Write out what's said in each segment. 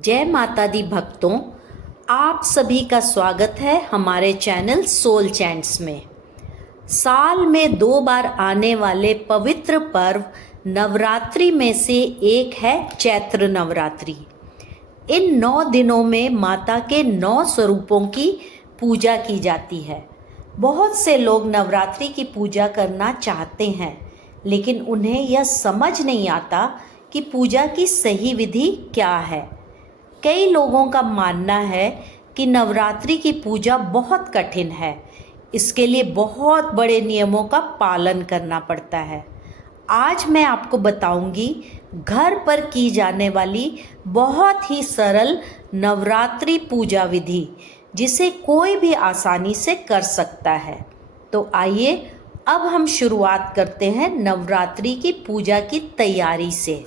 जय माता दी भक्तों, आप सभी का स्वागत है हमारे चैनल सोल चैंट्स में। साल में 2 बार आने वाले पवित्र पर्व नवरात्रि में से एक है चैत्र नवरात्रि। इन 9 दिनों में माता के 9 स्वरूपों की पूजा की जाती है। बहुत से लोग नवरात्रि की पूजा करना चाहते हैं, लेकिन उन्हें यह समझ नहीं आता कि पूजा की सही विधि क्या है। कई लोगों का मानना है कि नवरात्रि की पूजा बहुत कठिन है, इसके लिए बहुत बड़े नियमों का पालन करना पड़ता है। आज मैं आपको बताऊंगी घर पर की जाने वाली बहुत ही सरल नवरात्रि पूजा विधि, जिसे कोई भी आसानी से कर सकता है। तो आइए अब हम शुरुआत करते हैं नवरात्रि की पूजा की तैयारी से।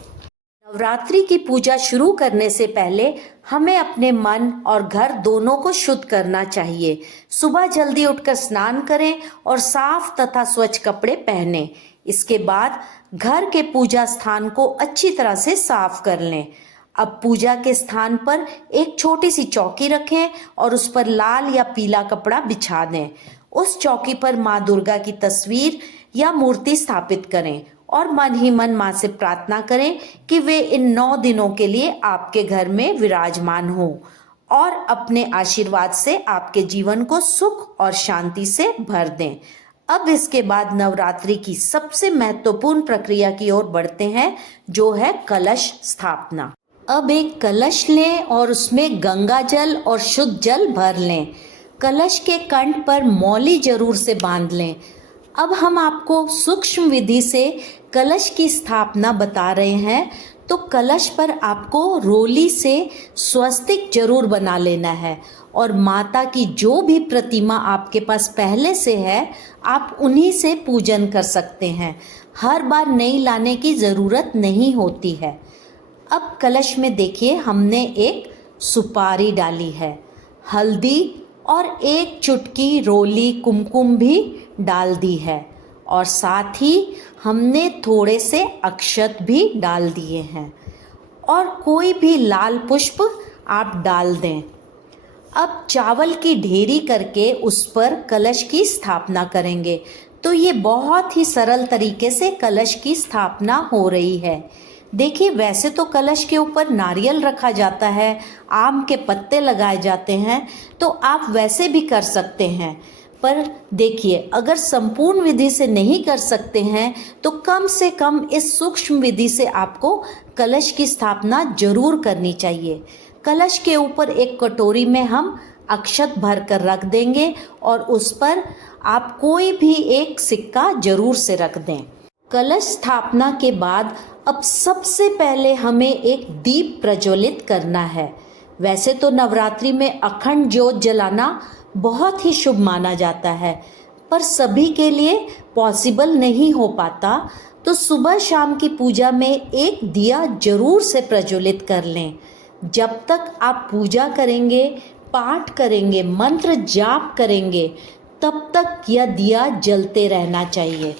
नवरात्रि की पूजा शुरू करने से पहले हमें अपने मन और घर दोनों को शुद्ध करना चाहिए। सुबह जल्दी उठकर स्नान करें और साफ तथा स्वच्छ कपड़े पहनें। इसके बाद घर के पूजा स्थान को अच्छी तरह से साफ कर लें। अब पूजा के स्थान पर एक छोटी सी चौकी रखें और उस पर लाल या पीला कपड़ा बिछा दें। उस चौकी पर माँ दुर्गा की तस्वीर या मूर्ति स्थापित करें और मन ही मन माँ से प्रार्थना करें कि वे इन 9 दिनों के लिए आपके घर में विराजमान हो और अपने आशीर्वाद से आपके जीवन को सुख और शांति से भर दें। अब इसके बाद नवरात्रि की सबसे महत्वपूर्ण प्रक्रिया की ओर बढ़ते हैं, जो है कलश स्थापना। अब एक कलश लें और उसमें गंगा जल और शुद्ध जल भर लें। कलश के कंठ पर मौली जरूर से बांध लें। अब हम आपको सूक्ष्म विधि से कलश की स्थापना बता रहे हैं, तो कलश पर आपको रोली से स्वस्तिक जरूर बना लेना है और माता की जो भी प्रतिमा आपके पास पहले से है, आप उन्हीं से पूजन कर सकते हैं। हर बार नई लाने की ज़रूरत नहीं होती है। अब कलश में देखिए, हमने एक सुपारी डाली है, हल्दी और एक चुटकी रोली कुमकुम भी डाल दी है और साथ ही हमने थोड़े से अक्षत भी डाल दिए हैं और कोई भी लाल पुष्प आप डाल दें। अब चावल की ढेरी करके उस पर कलश की स्थापना करेंगे। तो ये बहुत ही सरल तरीके से कलश की स्थापना हो रही है। देखिए, वैसे तो कलश के ऊपर नारियल रखा जाता है, आम के पत्ते लगाए जाते हैं, तो आप वैसे भी कर सकते हैं। पर देखिए, अगर संपूर्ण विधि से नहीं कर सकते हैं तो कम से कम इस सूक्ष्म विधि से आपको कलश की स्थापना जरूर करनी चाहिए। कलश के ऊपर एक कटोरी में हम अक्षत भर कर रख देंगे और उस पर आप कोई भी एक सिक्का जरूर से रख दें। कलश स्थापना के बाद अब सबसे पहले हमें एक दीप प्रज्वलित करना है। वैसे तो नवरात्रि में अखंड ज्योत जलाना बहुत ही शुभ माना जाता है, पर सभी के लिए पॉसिबल नहीं हो पाता, तो सुबह शाम की पूजा में एक दिया जरूर से प्रज्वलित कर लें। जब तक आप पूजा करेंगे, पाठ करेंगे, मंत्र जाप करेंगे, तब तक यह दिया जलते रहना चाहिए।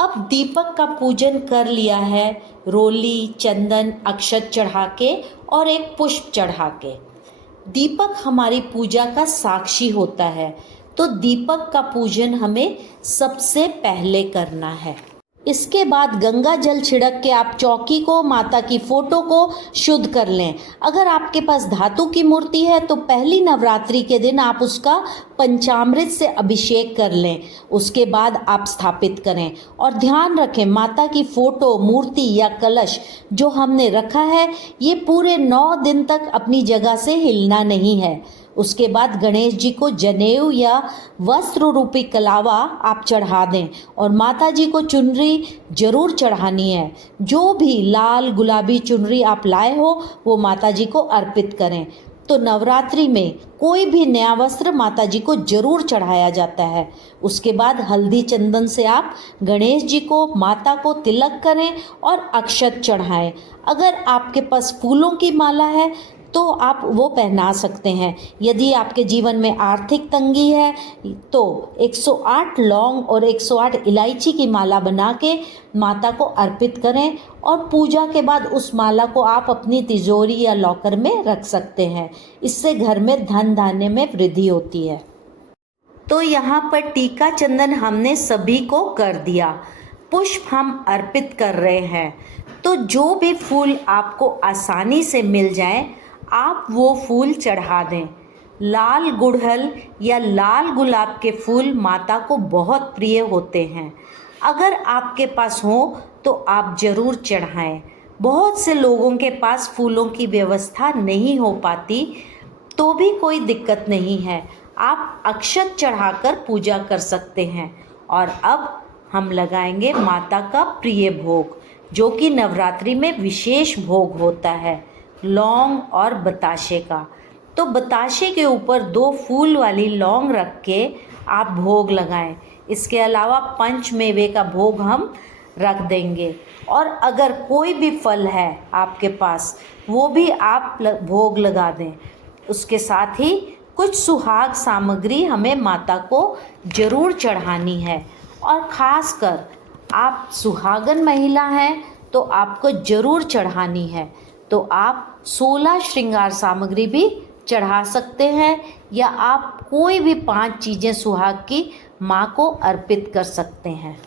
अब दीपक का पूजन कर लिया है, रोली, चंदन, अक्षत चढ़ा के और एक पुष्प चढ़ा के। दीपक हमारी पूजा का साक्षी होता है, तो दीपक का पूजन हमें सबसे पहले करना है। इसके बाद गंगा जल छिड़क के आप चौकी को, माता की फोटो को शुद्ध कर लें। अगर आपके पास धातु की मूर्ति है तो पहली नवरात्रि के दिन आप उसका पंचामृत से अभिषेक कर लें। उसके बाद आप स्थापित करें और ध्यान रखें, माता की फोटो, मूर्ति या कलश जो हमने रखा है, ये पूरे 9 दिन तक अपनी जगह से हिलना नहीं है। उसके बाद गणेश जी को जनेऊ या वस्त्र रूपी कलावा आप चढ़ा दें और माता जी को चुनरी जरूर चढ़ानी है। जो भी लाल गुलाबी चुनरी आप लाए हो वो माता जी को अर्पित करें। तो नवरात्रि में कोई भी नया वस्त्र माता जी को जरूर चढ़ाया जाता है। उसके बाद हल्दी चंदन से आप गणेश जी को, माता को तिलक करें और अक्षत चढ़ाएं। अगर आपके पास फूलों की माला है तो आप वो पहना सकते हैं। यदि आपके जीवन में आर्थिक तंगी है तो 108 लौंग और 108 इलायची की माला बना के माता को अर्पित करें और पूजा के बाद उस माला को आप अपनी तिजोरी या लॉकर में रख सकते हैं। इससे घर में धन धान्य में वृद्धि होती है। तो यहाँ पर टीका चंदन हमने सभी को कर दिया, पुष्प हम अर्पित कर रहे हैं। तो जो भी फूल आपको आसानी से मिल जाए आप वो फूल चढ़ा दें। लाल गुड़हल या लाल गुलाब के फूल माता को बहुत प्रिय होते हैं। अगर आपके पास हो तो आप ज़रूर चढ़ाएं। बहुत से लोगों के पास फूलों की व्यवस्था नहीं हो पाती तो भी कोई दिक्कत नहीं है, आप अक्षत चढ़ाकर पूजा कर सकते हैं। और अब हम लगाएंगे माता का प्रिय भोग, जो कि नवरात्रि में विशेष भोग होता है, लौंग और बताशे का। तो बताशे के ऊपर 2 फूल वाली लौंग रख के आप भोग लगाएं। इसके अलावा पंचमेवे का भोग हम रख देंगे। और अगर कोई भी फल है आपके पास वो भी आप भोग लगा दें। उसके साथ ही कुछ सुहाग सामग्री हमें माता को ज़रूर चढ़ानी है। और ख़ासकर आप सुहागन महिला हैं तो आपको ज़रूर चढ़ानी है। तो आप 16 श्रृंगार सामग्री भी चढ़ा सकते हैं या आप कोई भी 5 चीज़ें सुहाग की माँ को अर्पित कर सकते हैं।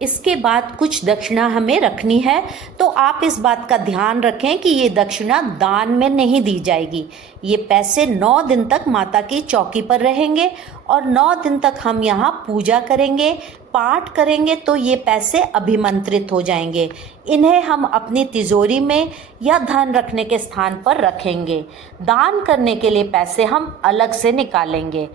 इसके बाद कुछ दक्षिणा हमें रखनी है, तो आप इस बात का ध्यान रखें कि ये दक्षिणा दान में नहीं दी जाएगी। ये पैसे 9 दिन तक माता की चौकी पर रहेंगे और 9 दिन तक हम यहाँ पूजा करेंगे, पाठ करेंगे, तो ये पैसे अभिमंत्रित हो जाएंगे। इन्हें हम अपनी तिजोरी में या धन रखने के स्थान पर रखेंगे। दान करने के लिए पैसे हम अलग से निकालेंगे।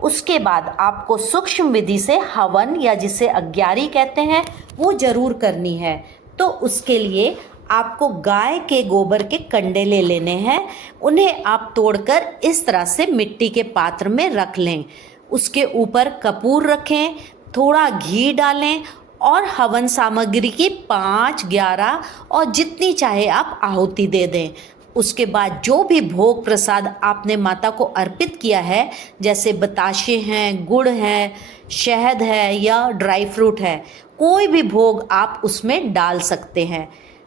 उसके बाद आपको सूक्ष्म विधि से हवन या जिसे अग्यारी कहते हैं वो ज़रूर करनी है। तो उसके लिए आपको गाय के गोबर के कंडे ले लेने हैं। उन्हें आप तोड़कर इस तरह से मिट्टी के पात्र में रख लें। उसके ऊपर कपूर रखें, थोड़ा घी डालें और हवन सामग्री की 5, 11 और जितनी चाहे आप आहुति दे दें। उसके बाद जो भी भोग प्रसाद आपने माता को अर्पित किया है, जैसे बताशे हैं, गुड़ है, शहद है या ड्राई फ्रूट है, कोई भी भोग आप उसमें डाल सकते हैं।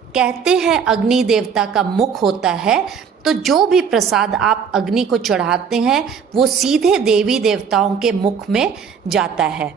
कहते हैं अग्नि देवता का मुख होता है, तो जो भी प्रसाद आप अग्नि को चढ़ाते हैं वो सीधे देवी देवताओं के मुख में जाता है।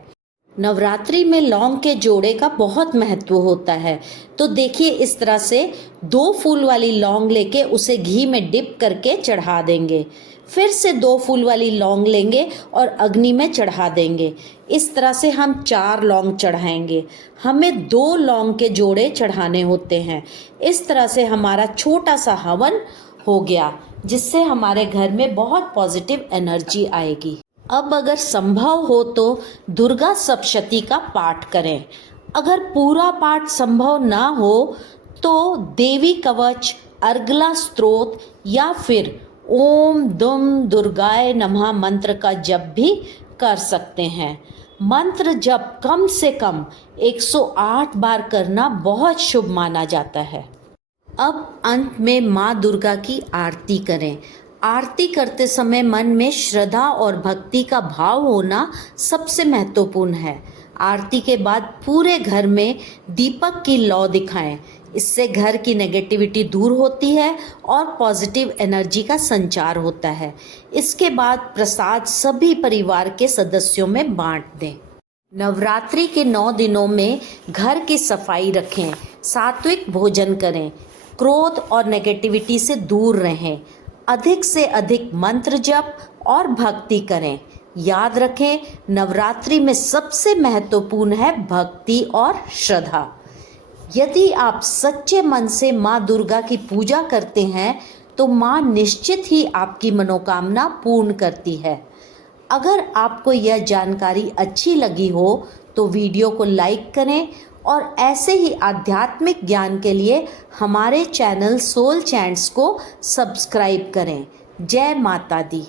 नवरात्रि में लौंग के जोड़े का बहुत महत्व होता है। तो देखिए इस तरह से 2 फूल वाली लौंग लेके उसे घी में डिप करके चढ़ा देंगे। फिर से 2 फूल वाली लौंग लेंगे और अग्नि में चढ़ा देंगे। इस तरह से हम 4 लौंग चढ़ाएंगे। हमें 2 लौंग के जोड़े चढ़ाने होते हैं। इस तरह से हमारा छोटा सा हवन हो गया, जिससे हमारे घर में बहुत पॉजिटिव एनर्जी आएगी। अब अगर संभव हो तो दुर्गा सप्तशती का पाठ करें। अगर पूरा पाठ संभव ना हो तो देवी कवच, अर्गला स्तोत्र या फिर ओम दुम दुर्गाय नमः मंत्र का जप भी कर सकते हैं। मंत्र जप कम से कम 108 बार करना बहुत शुभ माना जाता है। अब अंत में माँ दुर्गा की आरती करें। आरती करते समय मन में श्रद्धा और भक्ति का भाव होना सबसे महत्वपूर्ण है। आरती के बाद पूरे घर में दीपक की लौ दिखाएं। इससे घर की नेगेटिविटी दूर होती है और पॉजिटिव एनर्जी का संचार होता है। इसके बाद प्रसाद सभी परिवार के सदस्यों में बांट दें। नवरात्रि के 9 दिनों में घर की सफाई रखें, सात्विक भोजन करें, क्रोध और नेगेटिविटी से दूर रहें, अधिक से अधिक मंत्र जप और भक्ति करें। याद रखें, नवरात्रि में सबसे महत्वपूर्ण है भक्ति और श्रद्धा। यदि आप सच्चे मन से माँ दुर्गा की पूजा करते हैं तो माँ निश्चित ही आपकी मनोकामना पूर्ण करती है। अगर आपको यह जानकारी अच्छी लगी हो तो वीडियो को लाइक करें और ऐसे ही आध्यात्मिक ज्ञान के लिए हमारे चैनल सोल चैंट्स को सब्सक्राइब करें। जय माता दी।